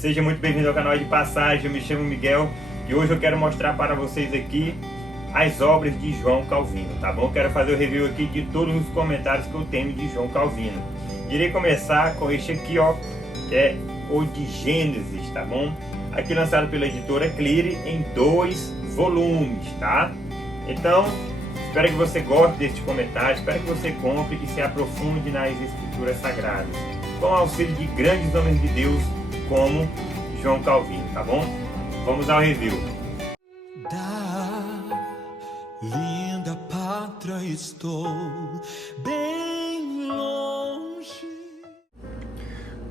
Seja muito bem-vindo ao canal de passagem. Eu me chamo Miguel e hoje eu quero mostrar para vocês aqui as obras de João Calvino, tá bom? Eu quero fazer o review aqui de todos os comentários que eu tenho de João Calvino. Irei começar com este aqui, ó, que é o de Gênesis, tá bom? Aqui lançado pela editora Cleary em 2 volumes, tá? Então, espero que você goste deste comentário, espero que você compre e se aprofunde nas escrituras sagradas, com o auxílio de grandes homens de Deus como João Calvino, tá bom? Vamos ao review. Da linda pátria estou bem longe.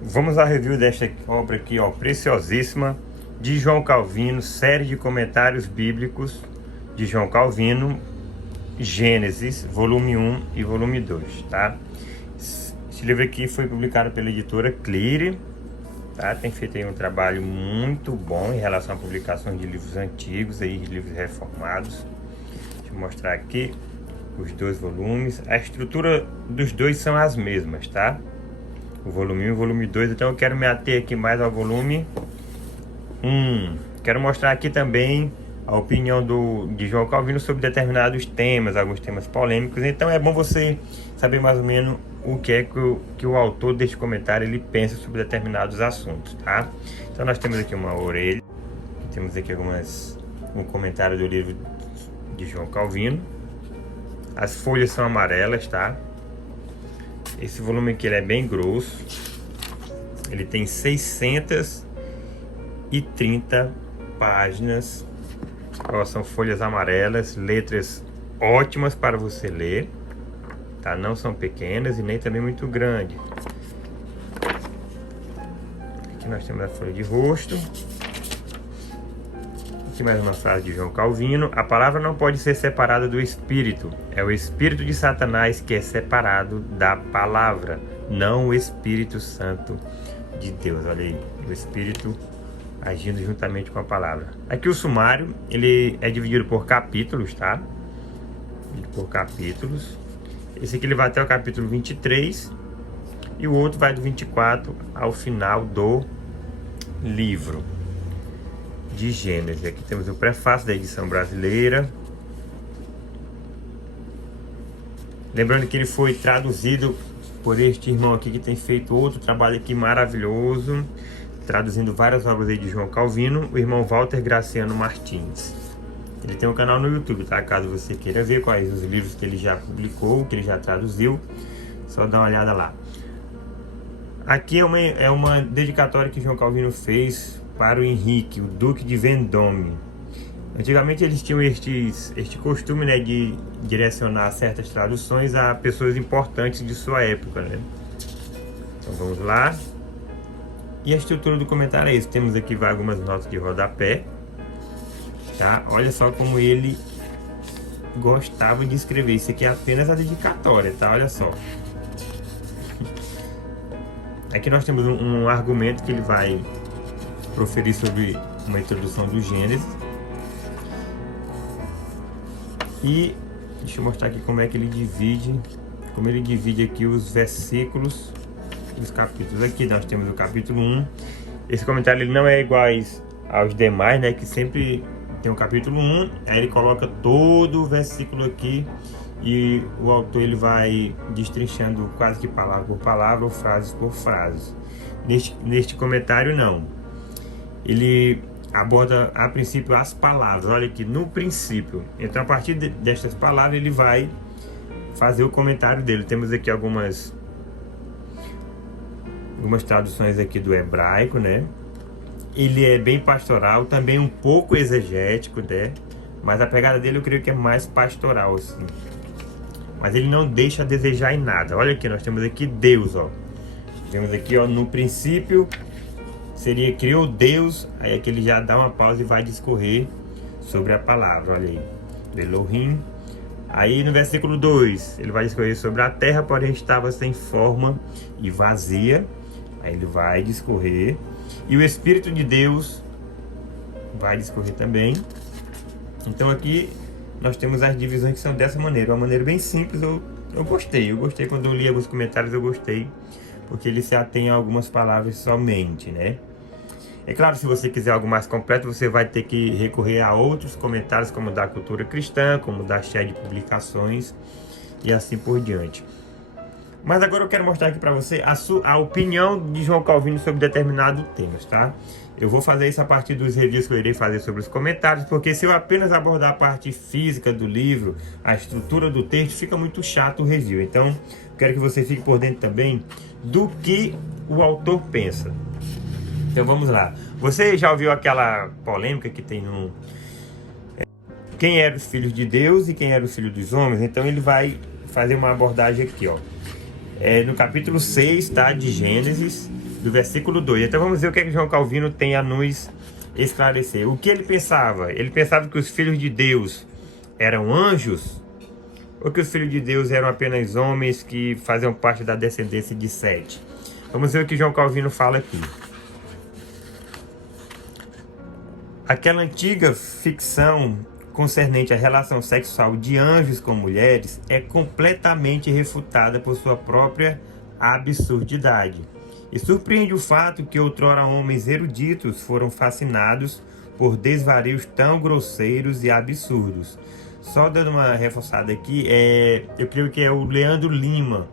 Vamos ao review desta obra aqui, ó, preciosíssima, de João Calvino, série de comentários bíblicos de João Calvino, Gênesis, volume 1 e volume 2, tá? Esse livro aqui foi publicado pela editora Cleary, tá? Tem feito aí um trabalho muito bom em relação à publicação de livros antigos, aí, livros reformados. Deixa eu mostrar aqui os 2 volumes. A estrutura dos dois são as mesmas, tá? O volume 1 e o volume 2, então eu quero me ater aqui mais ao volume 1. Quero mostrar aqui também a opinião de João Calvino sobre determinados temas, alguns temas polêmicos. Então é bom você saber mais ou menos o que é que o autor deste comentário ele pensa sobre determinados assuntos, tá? Então nós temos aqui uma orelha, temos aqui um comentário do livro de João Calvino. As folhas são amarelas, tá? Esse volume aqui ele é bem grosso, ele tem 630 páginas. Ó, são folhas amarelas, letras ótimas para você ler, tá? Não são pequenas e nem também muito grandes. Aqui nós temos a folha de rosto. Aqui mais uma frase de João Calvino: a palavra não pode ser separada do espírito. É o espírito de Satanás que é separado da palavra, não o Espírito Santo de Deus. Olha aí, o espírito agindo juntamente com a palavra. Aqui o sumário, ele é dividido por capítulos, tá? Dividido por capítulos. Esse aqui ele vai até o capítulo 23 e o outro vai do 24 ao final do livro de Gênesis. Aqui temos o prefácio da edição brasileira. Lembrando que ele foi traduzido por este irmão aqui que tem feito outro trabalho aqui maravilhoso, traduzindo várias obras aí de João Calvino, o irmão Walter Graciano Martins. Ele tem um canal no YouTube, tá? Caso você queira ver quais os livros que ele já publicou, que ele já traduziu, só dá uma olhada lá. Aqui é uma dedicatória que João Calvino fez para o Henrique, o Duque de Vendôme. Antigamente eles tinham este costume, né, de direcionar certas traduções a pessoas importantes de sua época, né? Então vamos lá. E a estrutura do comentário é isso. Temos aqui algumas notas de rodapé, tá? Olha só como ele gostava de escrever. Isso aqui é apenas a dedicatória, tá? Olha só. Aqui nós temos um argumento que ele vai proferir sobre uma introdução do Gênesis. E deixa eu mostrar aqui como é que ele divide aqui os versículos dos capítulos. Aqui nós temos o capítulo 1. Esse comentário ele não é igual aos demais, né? Que sempre tem o capítulo 1, aí ele coloca todo o versículo aqui e o autor ele vai destrinchando quase que palavra por palavra ou frase por frase. Neste comentário não. Ele aborda a princípio as palavras. Olha aqui, no princípio. Então a partir destas palavras ele vai fazer o comentário dele. Temos aqui algumas traduções aqui do hebraico, né? Ele é bem pastoral, também um pouco exegético, né? Mas a pegada dele eu creio que é mais pastoral, assim. Mas ele não deixa a desejar em nada. Olha aqui, nós temos aqui Deus, ó. Temos aqui, ó, no princípio seria criou Deus, aí aqui ele já dá uma pausa e vai discorrer sobre a palavra, olha aí, Elohim. Aí no versículo 2, ele vai discorrer sobre a terra, porém estava sem forma e vazia. Aí ele vai discorrer. E o Espírito de Deus vai discorrer também. Então aqui nós temos as divisões que são dessa maneira. Uma maneira bem simples, eu gostei. Eu gostei quando eu li alguns comentários, eu gostei. Porque ele se atém a algumas palavras somente, né? É claro, se você quiser algo mais completo, você vai ter que recorrer a outros comentários, como da Cultura Cristã, como da Shed Publicações e assim por diante. Mas agora eu quero mostrar aqui para você a opinião de João Calvino sobre determinados temas, tá? Eu vou fazer isso a partir dos reviews que eu irei fazer sobre os comentários, porque se eu apenas abordar a parte física do livro, a estrutura do texto, fica muito chato o review. Então, quero que você fique por dentro também do que o autor pensa. Então vamos lá. Você já ouviu aquela polêmica que tem no... Quem eram os filhos de Deus e quem era o filho dos homens? Então ele vai fazer uma abordagem aqui, ó. No capítulo 6, tá, de Gênesis, do versículo 2. Então vamos ver o que é que João Calvino tem a nos esclarecer. O que ele pensava? Ele pensava que os filhos de Deus eram anjos? Ou que os filhos de Deus eram apenas homens que faziam parte da descendência de Sete? Vamos ver o que João Calvino fala aqui. Aquela antiga ficção concernente à relação sexual de anjos com mulheres é completamente refutada por sua própria absurdidade. E surpreende o fato que outrora homens eruditos foram fascinados por desvarios tão grosseiros e absurdos. Só dando uma reforçada aqui, eu creio que é o Leandro Lima.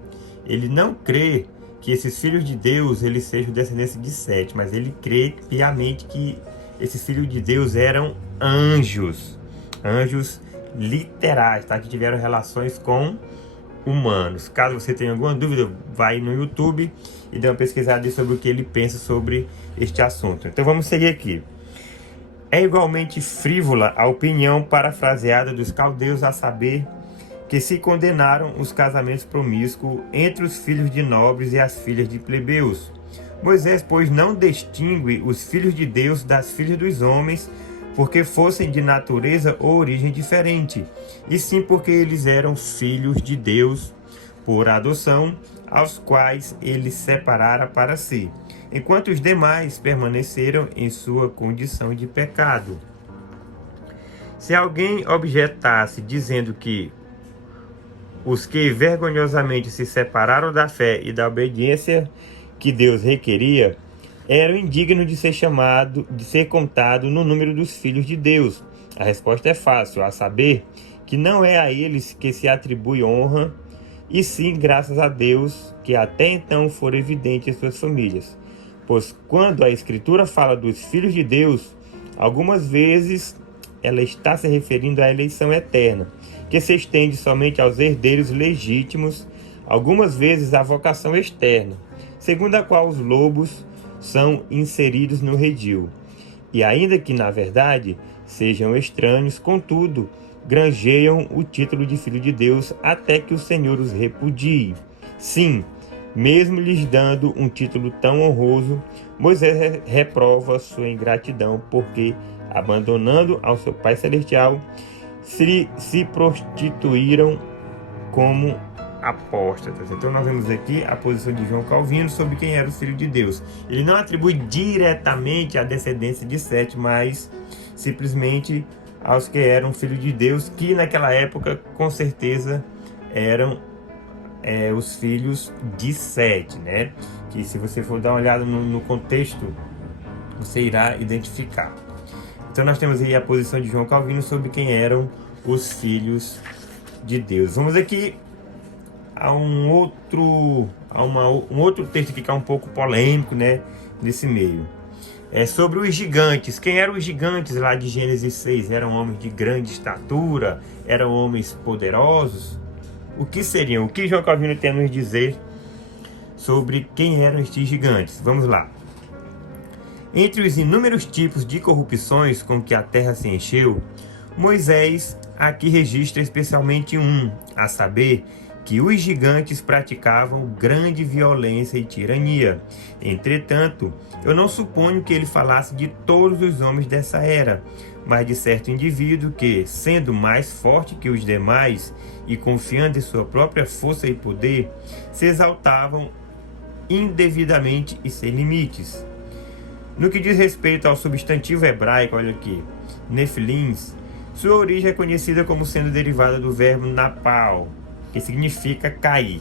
Ele não crê que esses filhos de Deus eles sejam descendentes de Sete, mas ele crê piamente que esses filhos de Deus eram anjos. Anjos literais, tá? Que tiveram relações com humanos. Caso você tenha alguma dúvida, vai no YouTube e dê uma pesquisada sobre o que ele pensa sobre este assunto. Então vamos seguir aqui. É igualmente frívola a opinião parafraseada dos caldeus, a saber que se condenaram os casamentos promíscuos entre os filhos de nobres e as filhas de plebeus. Moisés, pois, não distingue os filhos de Deus das filhas dos homens, porque fossem de natureza ou origem diferente, e sim porque eles eram filhos de Deus por adoção, aos quais ele separara para si, enquanto os demais permaneceram em sua condição de pecado. Se alguém objetasse dizendo que os que vergonhosamente se separaram da fé e da obediência que Deus requeria, eram indignos de ser chamado, de ser contado no número dos filhos de Deus. A resposta é fácil, a saber que não é a eles que se atribui honra, e sim graças a Deus, que até então foram evidentes em suas famílias. Pois quando a Escritura fala dos filhos de Deus, algumas vezes ela está se referindo à eleição eterna, que se estende somente aos herdeiros legítimos, algumas vezes à vocação externa, segundo a qual os lobos são inseridos no redil. E ainda que, na verdade, sejam estranhos, contudo, granjeiam o título de filho de Deus até que o Senhor os repudie. Sim, mesmo lhes dando um título tão honroso, Moisés reprova sua ingratidão, porque, abandonando ao seu Pai Celestial, se prostituíram como apóstatas. Então nós vemos aqui a posição de João Calvino sobre quem era o filho de Deus. Ele não atribui diretamente a descendência de Sete, mas simplesmente aos que eram filhos de Deus, que naquela época com certeza eram os filhos de Sete, né? Que se você for dar uma olhada no contexto, você irá identificar. Então nós temos aí a posição de João Calvino sobre quem eram os filhos de Deus. Vamos aqui a um outro texto que fica um pouco polêmico, né, nesse meio. Sobre os gigantes. Quem eram os gigantes lá de Gênesis 6? Eram homens de grande estatura? Eram homens poderosos? O que seriam? O que João Calvino tem a nos dizer sobre quem eram estes gigantes? Vamos lá. Entre os inúmeros tipos de corrupções com que a terra se encheu, Moisés aqui registra especialmente um, a saber, que os gigantes praticavam grande violência e tirania. Entretanto, eu não suponho que ele falasse de todos os homens dessa era, mas de certo indivíduo que, sendo mais forte que os demais e confiando em sua própria força e poder, se exaltavam indevidamente e sem limites. No que diz respeito ao substantivo hebraico, olha aqui, Nefilins, sua origem é conhecida como sendo derivada do verbo napal, que significa cair.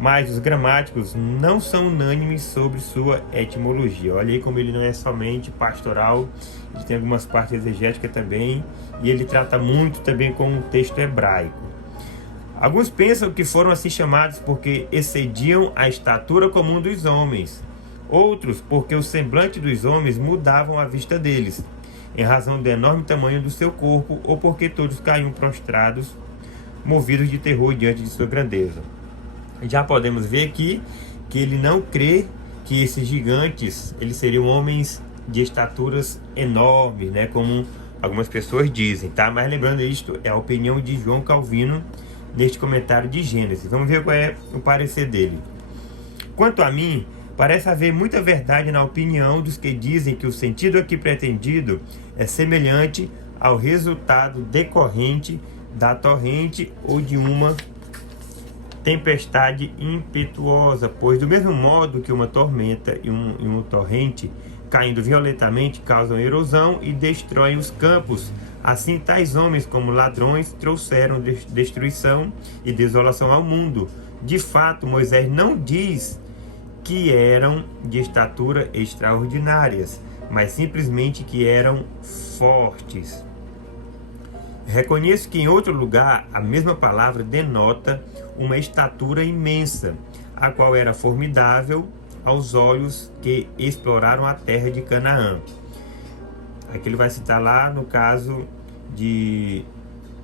mas os gramáticos não são unânimes sobre sua etimologia. Olha aí como ele não é somente pastoral, ele tem algumas partes exegéticas também, e ele trata muito também com o texto hebraico. Alguns pensam que foram assim chamados porque excediam a estatura comum dos homens. Outros porque o semblante dos homens mudavam à vista deles, em razão do enorme tamanho do seu corpo, ou porque todos caíam prostrados, movidos de terror diante de sua grandeza. Já podemos ver aqui que ele não crê que esses gigantes eles seriam homens de estaturas enormes, né, como algumas pessoas dizem, tá? Mas lembrando, isto é a opinião de João Calvino neste comentário de Gênesis. Vamos ver qual é o parecer dele. Quanto a mim, parece haver muita verdade na opinião dos que dizem que o sentido aqui pretendido é semelhante ao resultado decorrente da torrente ou de uma tempestade impetuosa, pois do mesmo modo que uma tormenta e uma torrente caindo violentamente causam erosão e destroem os campos, assim tais homens como ladrões trouxeram destruição e desolação ao mundo. De fato, Moisés não diz que eram de estatura extraordinárias, mas simplesmente que eram fortes. Reconheço que em outro lugar a mesma palavra denota uma estatura imensa, a qual era formidável aos olhos que exploraram a terra de Canaã. Aqui ele vai citar lá no caso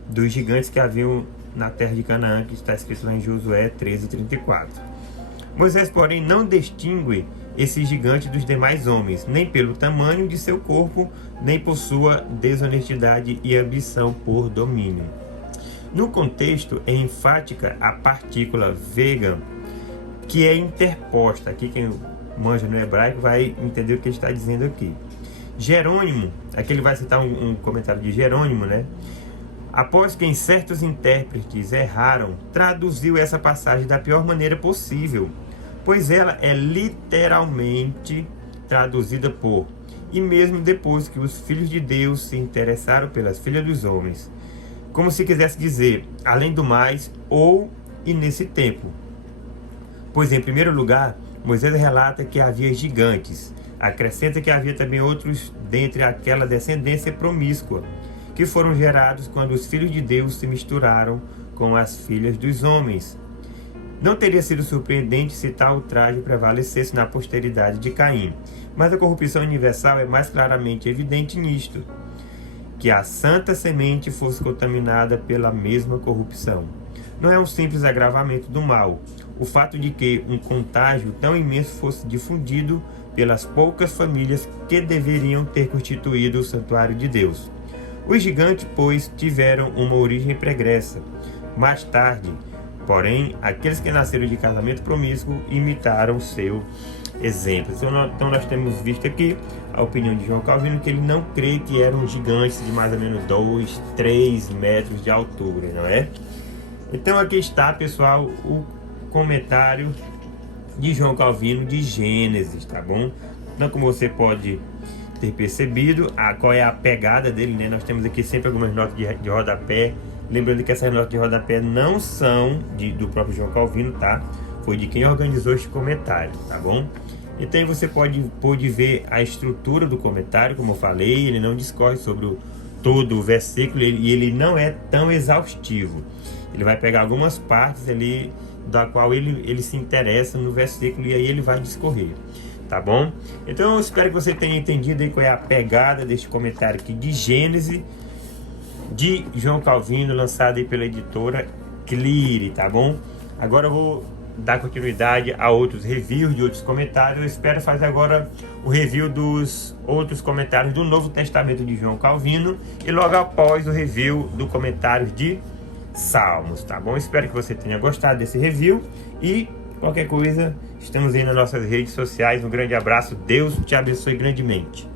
dos gigantes que haviam na terra de Canaã, que está escrito lá em Josué 13:34. Moisés, porém, não distingue esses gigantes dos demais homens, nem pelo tamanho de seu corpo, nem por sua desonestidade e ambição por domínio. No contexto, é enfática a partícula vegan, que é interposta. Aqui quem manja no hebraico vai entender o que ele está dizendo aqui. Jerônimo, aqui ele vai citar um comentário de Jerônimo, né? Após que certos intérpretes erraram, traduziu essa passagem da pior maneira possível, pois ela é literalmente traduzida por "e mesmo depois que os filhos de Deus se interessaram pelas filhas dos homens", como se quisesse dizer, além do mais, ou e nesse tempo. Pois, em primeiro lugar, Moisés relata que havia gigantes, acrescenta que havia também outros dentre aquela descendência promíscua, que foram gerados quando os filhos de Deus se misturaram com as filhas dos homens. Não teria sido surpreendente se tal ultraje prevalecesse na posteridade de Caim, mas a corrupção universal é mais claramente evidente nisto, que a santa semente fosse contaminada pela mesma corrupção. Não é um simples agravamento do mal, o fato de que um contágio tão imenso fosse difundido pelas poucas famílias que deveriam ter constituído o santuário de Deus. Os gigantes, pois, tiveram uma origem pregressa. Mais tarde, porém, aqueles que nasceram de casamento promíscuo imitaram seu exemplo. Então nós temos visto aqui a opinião de João Calvino, que ele não crê que eram gigantes de mais ou menos 2, 3 metros de altura, não é? Então aqui está, pessoal, o comentário de João Calvino de Gênesis, tá bom? Então, como você pode ter percebido, qual é a pegada dele, né? Nós temos aqui sempre algumas notas de rodapé. Lembrando que essas notas de rodapé não são do próprio João Calvino, tá? Foi de quem organizou este comentário, tá bom? Então você pode ver a estrutura do comentário, como eu falei, ele não discorre sobre todo o versículo e ele não é tão exaustivo. Ele vai pegar algumas partes ali da qual ele se interessa no versículo e aí ele vai discorrer, tá bom? Então eu espero que você tenha entendido aí qual é a pegada deste comentário aqui de Gênesis, de João Calvino, lançado aí pela editora Clire, tá bom? Agora eu vou dar continuidade a outros reviews de outros comentários. Eu espero fazer agora o review dos outros comentários do Novo Testamento de João Calvino e logo após o review do comentário de Salmos, tá bom? Espero que você tenha gostado desse review e qualquer coisa, estamos aí nas nossas redes sociais. Um grande abraço, Deus te abençoe grandemente.